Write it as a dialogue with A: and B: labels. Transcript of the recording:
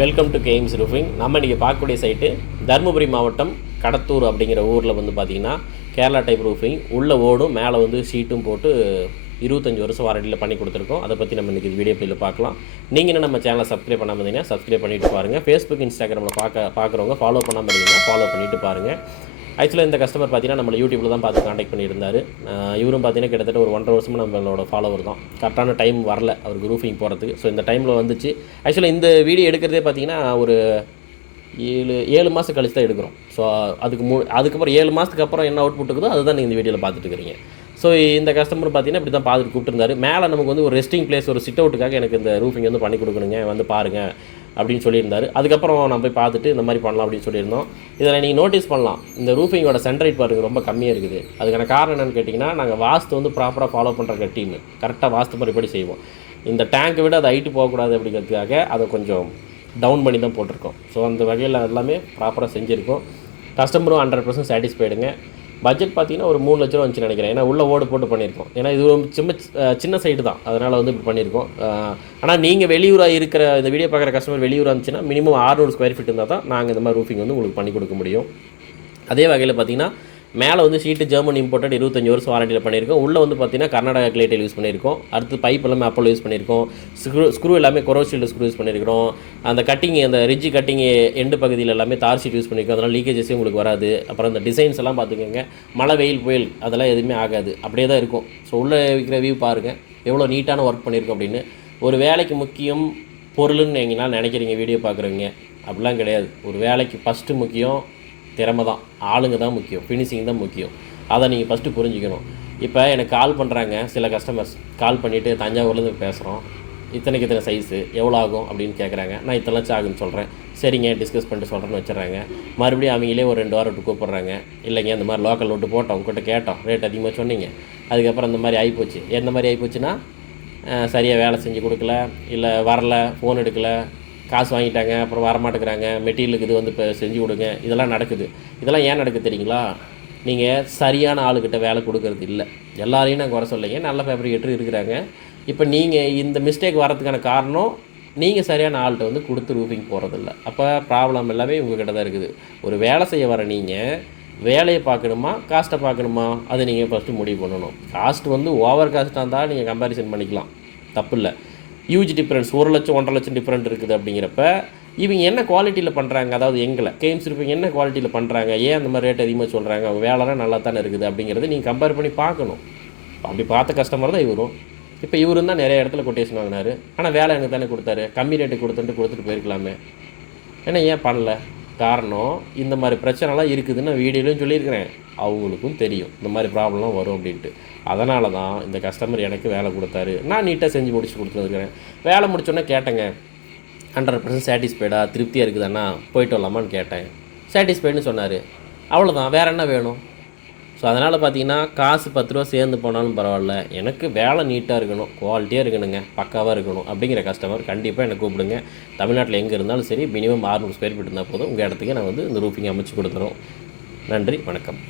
A: Welcome to games roofing நம்ம இன்றைக்கி பார்க்கக்கூடிய சைட்டு தருமபுரி மாவட்டம் கடத்தூர் அப்படிங்கிற ஊரில் வந்து பார்த்திங்கன்னா கேரளா டைப் ரூஃபிங் உள்ள ஓடும் மேலே வந்து ஷீட்டும் போட்டு இருபத்தஞ்சி வருஷம் வாரடியில் பண்ணி கொடுத்துருக்கோம். அதை பற்றி நம்ம இன்றைக்கி வீடியோ பில்லில் பார்க்கலாம். நீங்கள் என்ன நம்ம சேனலை சப்ஸ்கிரைப் பண்ணாமல் இருந்தீங்கன்னா சப்ஸ்கிரைப் பண்ணிட்டு பாருங்கள் ஃபேஸ்புக் இன்ஸ்டாகிராமில் பார்க்க பார்க்குறவங்க ஃபாலோ பண்ணாமல் இருந்தீங்கன்னா ஃபாலோ பண்ணிட்டு பாருங்கள் ஆக்சுவலாக இந்த கஸ்டமர் பார்த்தீங்கன்னா நம்மளை யூடியூப்பில் தான் பார்த்து காண்டாக்ட் பண்ணியிருந்தார். இவரும் பார்த்தீங்கன்னா கிட்டத்தட்ட ஒரு ஒன்றரை வருஷமாக நம்மளோட ஃபாலோவர் தான். கரெக்டான டைம் வரல அவருக்கு ரூஃபிங் போகிறதுக்கு ஸோ இந்த டைமில் வந்துச்சு. ஆக்சுவலாக இந்த வீடியோ எடுக்கிறதே பார்த்தீங்கன்னா ஒரு ஏழு ஏழு மாதம் கழிச்சு தான் எடுக்கிறோம். ஸோ அதுக்கு மூ அதுக்கப்புறம் ஏழு மாதத்துக்கு அப்புறம் என்ன அவுட் புட்டுக்குதோ அதுதான் நீங்கள் இந்த வீடியோவில் பார்த்துட்டு இருக்கிறீங்க. ஸோ இந்த கஸ்டமர் பார்த்தீங்கன்னா இப்படி தான் பார்த்துட்டு கூப்பிட்டுருந்தாரு. மேலே நமக்கு வந்து ஒரு ரெஸ்டிங் பிளேஸ் ஒரு சிட் அவுட்டுக்காக எனக்கு இந்த ரூஃபிங் வந்து பண்ணி கொடுக்கணுங்க. வந்து பாருங்கள் அப்படின்னு சொல்லியிருந்தாரு. அதுக்கப்புறம் நான் போய் பார்த்துட்டு இந்த மாதிரி பண்ணலாம் அப்படின்னு சொல்லியிருந்தோம். இதில் நீங்கள் நோட்டீஸ் பண்ணலாம். இந்த ரூஃபிங்கோட சென்ட்ரைட் பாருங்க ரொம்ப கம்மியாக இருக்குது. அதுக்கான காரணம் என்னென்னு கேட்டிங்கன்னா நாங்கள் வாஸ்து வந்து ப்ராப்பராக ஃபாலோ பண்ணுற டீம் கரெக்டாக வாஸ்து முறைப்படி செய்வோம். இந்த டேங்க்கை விட அது ஹைட்டு போகக்கூடாது அப்படிங்கிறதுக்காக அதை கொஞ்சம் டவுன் பண்ணி தான் போட்டிருக்கோம். ஸோ அந்த வகையில் எல்லாமே ப்ராப்பராக செஞ்சுருக்கோம். கஸ்டமரும் ஹண்ட்ரட் பர்சன்ட் சாட்டிஸ்ஃபைடுங்க பட்ஜெட் பார்த்தீங்கன்னா ஒரு மூணு லட்ச ரூபா வந்துச்சு நினைக்கிறேன். ஏன்னா உள்ள ஓடு போட்டு பண்ணியிருக்கோம். ஏன்னா இது ஒரு சின்ன சின்ன சைடு தான். அதனால் வந்து இப்படி பண்ணியிருக்கோம். ஆனால் நீங்கள் வெளியூராக இருக்கிற இந்த வீடியோ பார்க்குற கஸ்டமர் வெளியூராக இருந்துச்சுன்னா மினிமம் 600 ஸ்கொயர் ஃபீட் இருந்தால் தான் நாங்கள் இந்த மாதிரி ரூஃபிங் வந்து உங்களுக்கு பண்ணி கொடுக்க முடியும். அதே வகையில் பார்த்தீங்கன்னா மேலே வந்து ஷீட்டு ஜெர்மன் இம்போர்ட்டட் இருபத்தஞ்சி வருஷம் வாரண்டியில் பண்ணியிருக்கோம். உள்ளே வந்து பார்த்தீங்கன்னா கர்நாடகா கிளேட்டில் யூஸ் பண்ணியிருக்கோம். அடுத்து பைப் எல்லாமே அப்போலோ யூஸ் பண்ணியிருக்கோம். ஸ்க்ரூ ஸ்க்ரூ எல்லாமே கொரோஷீல்டு ஸ்க்ரூ யூஸ் பண்ணியிருக்கிறோம். அந்த கட்டிங் அந்த ரிஜ் கட்டிங் எண்டு பகுதியில் எல்லாமே தார் ஷீட் யூஸ் பண்ணியிருக்கோம். அதனால் லீக்கேஜஸே உங்களுக்கு வராது. அப்புறம் அந்த டிசைன்ஸ் எல்லாம் பார்த்துக்கோங்க மழை வெயில் புயல் அதெல்லாம் எதுவுமே ஆகாது. அப்படியே தான் இருக்கும். ஸோ உள்ளே இருக்கிற வியூ பாருங்கள் எவ்வளோ நீட்டான ஒர்க் பண்ணியிருக்கோம் அப்படின்னு. ஒரு வேலைக்கு முக்கியம் பொருள்னு நீங்கள் நினைக்கிறீங்க வீடியோ பார்க்குறவங்க அப்படிலாம் கிடையாது. ஒரு வேலைக்கு ஃபஸ்ட்டு முக்கியம் திறமை தான். ஆளுங்க தான் முக்கியம். ஃபினிஷிங் தான் முக்கியம். அதை நீங்கள் ஃபஸ்ட்டு புரிஞ்சுக்கணும். இப்போ எனக்கு கால் பண்ணுறாங்க சில கஸ்டமர்ஸ் கால் பண்ணிவிட்டு தஞ்சாவூர்லேருந்து பேசுகிறோம் இத்தனைக்கு இத்தனை சைஸு எவ்வளோ ஆகும் அப்படின்னு கேட்குறாங்க நான் இத்தனை லட்சம் ஆகுன்னு சொல்கிறேன் சரிங்க டிஸ்கஸ் பண்ணிட்டு சொல்கிறேன்னு வச்சிடுறாங்க. மறுபடியும் அவங்களே ஒரு ரெண்டு வாரம் விட்டு கூப்பிட்றாங்க. இல்லைங்க இந்த மாதிரி லோக்கல் விட்டு போட்டோம் உங்ககிட்ட கேட்டோம். ரேட் அதிகமாக சொன்னீங்க. அதுக்கப்புறம் இந்த மாதிரி ஆகிப்போச்சு எந்த மாதிரி ஆகிப்போச்சுன்னா சரியாக வேலை செஞ்சு கொடுக்கல இல்லை வரல ஃபோன் எடுக்கல காசு வாங்கிட்டாங்க அப்புறம் வரமாட்டேங்கிறாங்க மெட்டீரியலுக்கு இது வந்து இப்போ செஞ்சு கொடுங்க இதெல்லாம் நடக்குது. இதெல்லாம் ஏன் நடக்குது தெரியுங்களா? நீங்கள் சரியான ஆளுக்கிட்ட வேலை கொடுக்கறது இல்லை. எல்லாரையும் நான் குறை சொல்லிங்க நல்ல ஃபேப்ரிகேட்டர் இருக்கிறாங்க. இப்போ நீங்கள் இந்த மிஸ்டேக் வரதுக்கான காரணம் நீங்கள் சரியான ஆள்கிட்ட வந்து கொடுத்து ரூஃபிங் போகிறதில்ல அப்போ ப்ராப்ளம் எல்லாமே உங்கள்கிட்ட தான் இருக்குது. ஒரு வேலை செய்ய வர நீங்கள் வேலையை பார்க்கணுமா காஸ்ட்டை பார்க்கணுமா? அதை நீங்கள் ஃபஸ்ட்டு முடிவு பண்ணணும். காஸ்ட் வந்து ஓவர் காஸ்ட்டாக இருந்தால் நீங்கள் கம்பேரிசன் பண்ணிக்கலாம். தப்பு இல்லை. ஹியூஜ் டிஃப்ரென்ஸ் ஒரு லட்சம் ஒன்றரை லட்சம் டிஃப்ரெண்ட் இருக்குது அப்படிங்கிறப்ப இவங்க என்ன குவாலிட்டியில் பண்ணுறாங்க அதாவது எங்களை கேம்ஸ் இருப்பீங்க என்ன குவாலிட்டியில் பண்ணுறாங்க ஏன் அந்த மாதிரி ரேட் அதிகமாக சொல்கிறாங்க அவங்க வேலைலாம் நல்லா தானே இருக்குது அப்படிங்கிறத நீங்கள் கம்பேர் பண்ணி பார்க்கணும். அப்படி பார்த்த கஸ்டமர் தான் இவரும். இப்போ இவரும் தான் நிறைய இடத்துல கொட்டேஷன் வாங்கினாரு. ஆனால் வேலை எனக்கு தானே கொடுத்தாரு. கம்மி ரேட்டு கொடுத்துட்டு கொடுத்துட்டு போயிருக்கலாமே. ஏன்னா ஏன் பண்ணல? காரணம் இந்த மாதிரி பிரச்சனைலாம் இருக்குதுன்னு வீடியோலையும் சொல்லியிருக்கிறேன். அவங்களுக்கும் தெரியும் இந்த மாதிரி ப்ராப்ளம்லாம் வரும் அப்படின்ட்டு. அதனால தான் இந்த கஸ்டமர் எனக்கு வேலை கொடுத்தாரு. நான் நீட்டாக செஞ்சு முடிச்சு கொடுத்துருக்குறேன் வேலை முடிச்சோன்னே கேட்டேங்க ஹண்ட்ரட் பர்சன்ட் சாட்டிஸ்ஃபைடாக திருப்தியாக இருக்குதாண்ணா? போயிட்டு வரலாமான்னு கேட்டேன். சாட்டிஸ்ஃபைடுன்னு சொன்னார். அவ்வளோதான் வேறு என்ன வேணும்? ஸோ அதனால் பார்த்தீங்கன்னா காசு பத்து ரூபா சேர்ந்து போனாலும் பரவாயில்ல. எனக்கு வேலை நீட்டாக இருக்கணும் குவாலிட்டியாக இருக்கணுங்க பக்காவாக இருக்கணும் அப்படிங்கிற கஸ்டமர் கண்டிப்பாக என்னை கூப்பிடுங்க. தமிழ்நாட்டில் எங்கே இருந்தாலும் சரி மினிமம் 600 ஸ்கொயர் ஃபீட் இருந்தால் போதும். உங்கள் இடத்துக்கு நான் வந்து இந்த ரூஃபிங் அமைச்சு கொடுத்துறோம். நன்றி வணக்கம்.